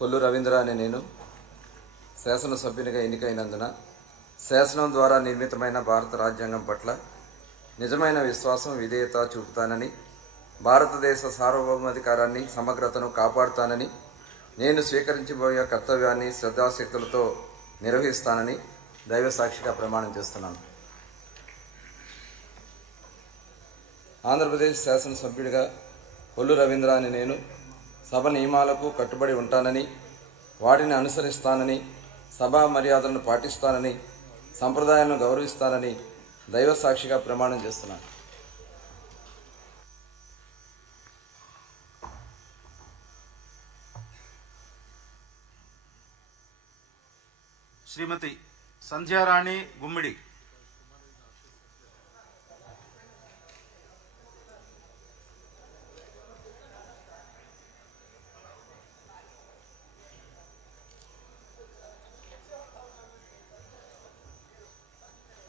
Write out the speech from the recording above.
కొల్లు రవీంద్ర అనే నేను శాసనసభ్యునిగా ఎన్నికైనందున శాసనం ద్వారా నిర్మితమైన భారత రాజ్యాంగం పట్ల నిజమైన విశ్వాసం విధేయత చూపుతానని, భారతదేశ సార్వభౌమాధికారాన్ని సమగ్రతను కాపాడుతానని, నేను స్వీకరించబోయే కర్తవ్యాన్ని శ్రద్ధాశక్తులతో నిర్వహిస్తానని దైవ సాక్షిగా ప్రమాణం చేస్తున్నాను. ఆంధ్రప్రదేశ్ శాసనసభ్యుడిగా కొల్లు రవీంద్ర అనే నేను సభ నియమాలకు కట్టుబడి ఉంటానని, వాటిని అనుసరిస్తానని, సభా మర్యాదలను పాటిస్తానని, సంప్రదాయాలను గౌరవిస్తానని దైవ సాక్షిగా ప్రమాణం చేస్తున్నాను. శ్రీమతి సంధ్యారాణి గుమ్మిడి.